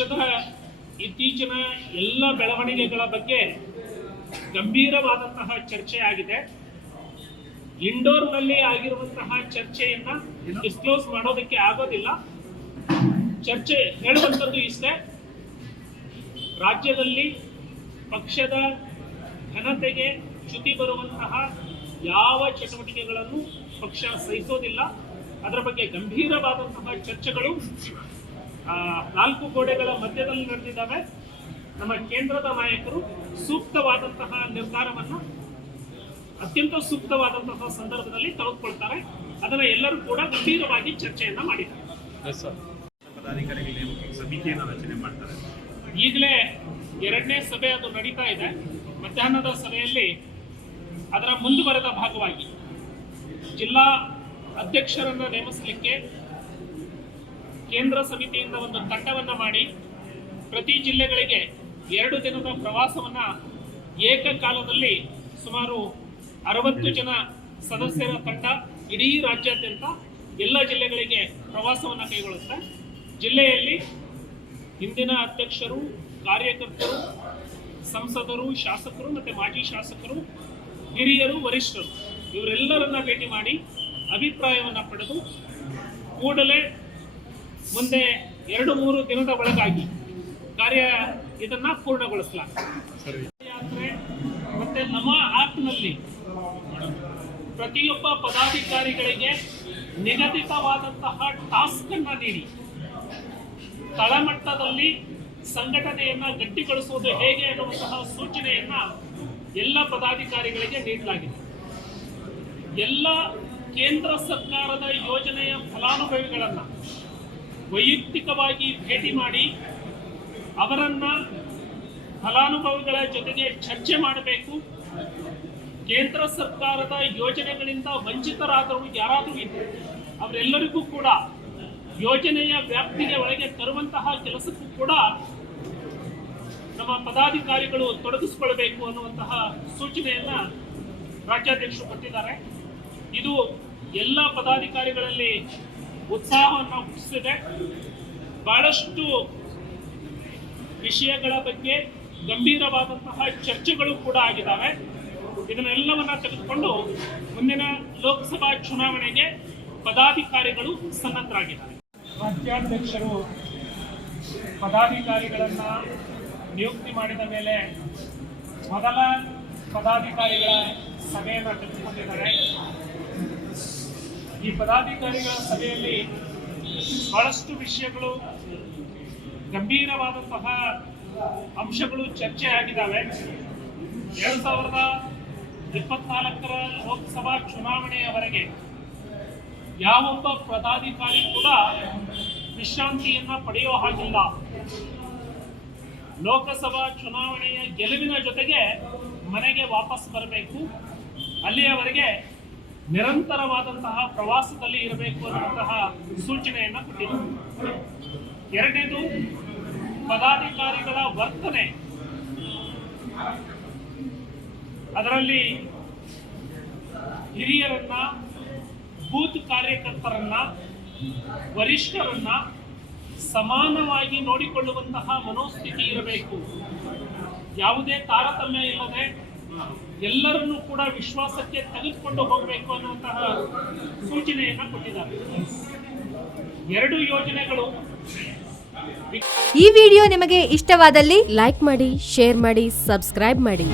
ಪಕ್ಷದ ಇತ್ತೀಚಿನ ಎಲ್ಲ ಬೆಳವಣಿಗೆಗಳ ಬಗ್ಗೆ ಗಂಭೀರವಾದಂತಹ ಚರ್ಚೆ ಆಗಿದೆ ಇಂಡೋರ್ನಲ್ಲಿ ಆಗಿರುವಂತಹ ಚರ್ಚೆಯನ್ನ ಡಿಸ್ಕ್ಲೋಸ್ ಮಾಡೋದಕ್ಕೆ ಆಗೋದಿಲ್ಲ ಚರ್ಚೆ ಹೇಳುವಂಥದ್ದು ಇಷ್ಟೇ ರಾಜ್ಯದಲ್ಲಿ ಪಕ್ಷದ ಘನತೆಗೆ ಚ್ಯುತಿ ಬರುವಂತಹ ಯಾವ ಚಟುವಟಿಕೆಗಳನ್ನು ಪಕ್ಷ ಸಹಿಸೋದಿಲ್ಲ ಅದರ ಬಗ್ಗೆ ಗಂಭೀರವಾದಂತಹ ಚರ್ಚೆಗಳು ನಾಲ್ಕು ಗೋಡೆಗಳ ಮಧ್ಯದಲ್ಲಿ ನಡೆದಿದ್ದಾವೆ ನಮ್ಮ ಕೇಂದ್ರದ ನಾಯಕರು ಸೂಕ್ತವಾದಂತಹ ನಿರ್ಧಾರವನ್ನು ಅತ್ಯಂತ ಸೂಕ್ತವಾದಂತಹ ಸಂದರ್ಭದಲ್ಲಿ ತೆಗೆದುಕೊಳ್ತಾರೆ ಅದನ್ನ ಎಲ್ಲರೂ ಕೂಡ ಗಂಭೀರವಾಗಿ ಚರ್ಚೆಯನ್ನ ಮಾಡಿದ್ದಾರೆ ಸಮಿತಿಯನ್ನು ರಚನೆ ಮಾಡ್ತಾರೆ ಈಗಲೇ ಎರಡನೇ ಸಭೆ ಅದು ನಡೀತಾ ಇದೆ ಮಧ್ಯಾಹ್ನದ ಸಭೆಯಲ್ಲಿ ಅದರ ಮುಂದುವರೆದ ಭಾಗವಾಗಿ ಜಿಲ್ಲಾ ಅಧ್ಯಕ್ಷರನ್ನ ನೇಮಿಸಲಿಕ್ಕೆ ಕೇಂದ್ರ ಸಮಿತಿಯಿಂದ ಒಂದು ತಂಡವನ್ನು ಮಾಡಿ ಪ್ರತಿ ಜಿಲ್ಲೆಗಳಿಗೆ ಎರಡು ದಿನದ ಪ್ರವಾಸವನ್ನು ಏಕಕಾಲದಲ್ಲಿ ಸುಮಾರು ಅರವತ್ತು ಜನ ಸದಸ್ಯರ ತಂಡ ಇಡೀ ರಾಜ್ಯಾದ್ಯಂತ ಎಲ್ಲ ಜಿಲ್ಲೆಗಳಿಗೆ ಪ್ರವಾಸವನ್ನು ಕೈಗೊಳ್ಳುತ್ತೆ ಜಿಲ್ಲೆಯಲ್ಲಿ ಹಿಂದಿನ ಅಧ್ಯಕ್ಷರು ಕಾರ್ಯಕರ್ತರು ಸಂಸದರು ಶಾಸಕರು ಮತ್ತು ಮಾಜಿ ಶಾಸಕರು ಹಿರಿಯರು ವರಿಷ್ಠರು ಇವರೆಲ್ಲರನ್ನ ಭೇಟಿ ಮಾಡಿ ಅಭಿಪ್ರಾಯವನ್ನು ಪಡೆದು ಕೂಡಲೇ ಮುಂದೆ ಎರಡು ಮೂರು ದಿನದ ಒಳಗಾಗಿ ಕಾರ್ಯ ಇದನ್ನ ಪೂರ್ಣಗೊಳಿಸಲಾಗಿದೆ ಮತ್ತೆ ನಮ್ಮ ಆಪ್ನಲ್ಲಿ ಪ್ರತಿಯೊಬ್ಬ ಪದಾಧಿಕಾರಿಗಳಿಗೆ ನಿಗದಿತವಾದಂತಹ ಟಾಸ್ಕ್ ಅನ್ನ ನೀಡಿ ತಳಮಟ್ಟದಲ್ಲಿ ಸಂಘಟನೆಯನ್ನ ಗಟ್ಟಿಗೊಳಿಸುವುದು ಹೇಗೆ ಅನ್ನುವಂತಹ ಸೂಚನೆಯನ್ನ ಎಲ್ಲ ಪದಾಧಿಕಾರಿಗಳಿಗೆ ನೀಡಲಾಗಿದೆ ಎಲ್ಲ ಕೇಂದ್ರ ಸರ್ಕಾರದ ಯೋಜನೆಯ ಫಲಾನುಭವಿಗಳನ್ನು ವೈಯಕ್ತಿಕವಾಗಿ ಭೇಟಿ ಮಾಡಿ ಅವರನ್ನ ಫಲಾನುಭವಿಗಳ ಜೊತೆಗೆ ಚರ್ಚೆ ಮಾಡಬೇಕು ಕೇಂದ್ರ ಸರ್ಕಾರದ ಯೋಜನೆಗಳಿಂದ ವಂಚಿತರಾದವರು ಯಾರಾದರೂ ಇದ್ದರು ಅವರೆಲ್ಲರಿಗೂ ಕೂಡ ಯೋಜನೆಯ ವ್ಯಾಪ್ತಿಗೆ ಒಳಗೆ ತರುವಂತಹ ಕೆಲಸಕ್ಕೂ ಕೂಡ ನಮ್ಮ ಪದಾಧಿಕಾರಿಗಳು ತೊಡಗಿಸಿಕೊಳ್ಳಬೇಕು ಅನ್ನುವಂತಹ ಸೂಚನೆಯನ್ನು ರಾಜ್ಯಾಧ್ಯಕ್ಷರು ಕೊಟ್ಟಿದ್ದಾರೆ ಇದು ಎಲ್ಲ ಪದಾಧಿಕಾರಿಗಳಲ್ಲಿ ಉತ್ಸಾಹವನ್ನು ಹುಟ್ಟಿಸಿದೆ ಬಹಳಷ್ಟು ವಿಷಯಗಳ ಬಗ್ಗೆ ಗಂಭೀರವಾದಂತಹ ಚರ್ಚೆಗಳು ಕೂಡ ಆಗಿದ್ದಾವೆ ಇದನ್ನೆಲ್ಲವನ್ನ ತೆಗೆದುಕೊಂಡು ಮುಂದಿನ ಲೋಕಸಭಾ ಚುನಾವಣೆಗೆ ಪದಾಧಿಕಾರಿಗಳು ಸನ್ನದ್ಧರಾಗಿದ್ದಾರೆ ರಾಜ್ಯಾಧ್ಯಕ್ಷರು ಪದಾಧಿಕಾರಿಗಳನ್ನ ನಿಯುಕ್ತಿ ಮಾಡಿದ ಮೇಲೆ ಮೊದಲ ಪದಾಧಿಕಾರಿಗಳ ಸಭೆಯನ್ನು ತೆಗೆದುಕೊಂಡಿದ್ದಾರೆ ಈ ಪದಾಧಿಕಾರಿಗಳ ಸಭೆಯಲ್ಲಿ ಬಹಳಷ್ಟು ವಿಷಯಗಳು ಗಂಭೀರವಾದಂತಹ ಅಂಶಗಳು ಚರ್ಚೆ ಆಗಿದ್ದಾವೆ ಎರಡು ಸಾವಿರದ ಇಪ್ಪತ್ನಾಲ್ಕರ ಲೋಕಸಭಾ ಚುನಾವಣೆಯವರೆಗೆ ಯಾವೊಬ್ಬ ಪದಾಧಿಕಾರಿ ಕೂಡ ವಿಶ್ರಾಂತಿಯನ್ನ ಪಡೆಯೋ ಹಾಗಿಲ್ಲ ಲೋಕಸಭಾ ಚುನಾವಣೆಯ ಗೆಲುವಿನ ಜೊತೆಗೆ ಮನೆಗೆ ವಾಪಸ್ ಬರಬೇಕು ಅಲ್ಲಿಯವರೆಗೆ ನಿರಂತರವಾದಂತಹ ಪ್ರವಾಸದಲ್ಲಿ ಇರಬೇಕು ಅನ್ನುವಂತಹ ಸೂಚನೆಯನ್ನು ಕೊಟ್ಟಿದೆ ಎರಡನೇದು ಪದಾಧಿಕಾರಿಗಳ ವರ್ತನೆ ಅದರಲ್ಲಿ ಹಿರಿಯರನ್ನ ಬೂತ್ ಕಾರ್ಯಕರ್ತರನ್ನ ವರಿಷ್ಠರನ್ನ ಸಮಾನವಾಗಿ ನೋಡಿಕೊಳ್ಳುವಂತಹ ಮನೋಸ್ಥಿತಿ ಇರಬೇಕು ಯಾವುದೇ ತಾರತಮ್ಯ ಇಲ್ಲದೆ ಎಲ್ಲರನ್ನೂ ಕೂಡ ವಿಶ್ವಾಸಕ್ಕೆ ತೆಗೆದುಕೊಂಡು ಹೋಗಬೇಕು ಅನ್ನುವಂತಹ ಸೂಚನೆಯನ್ನು ಕೊಟ್ಟಿದ್ದಾರೆ ಎರಡು ಯೋಜನೆಗಳು ಈ ವಿಡಿಯೋ ನಿಮಗೆ ಇಷ್ಟವಾದಲ್ಲಿ ಲೈಕ್ ಮಾಡಿ ಶೇರ್ ಮಾಡಿ ಸಬ್ಸ್ಕ್ರೈಬ್ ಮಾಡಿ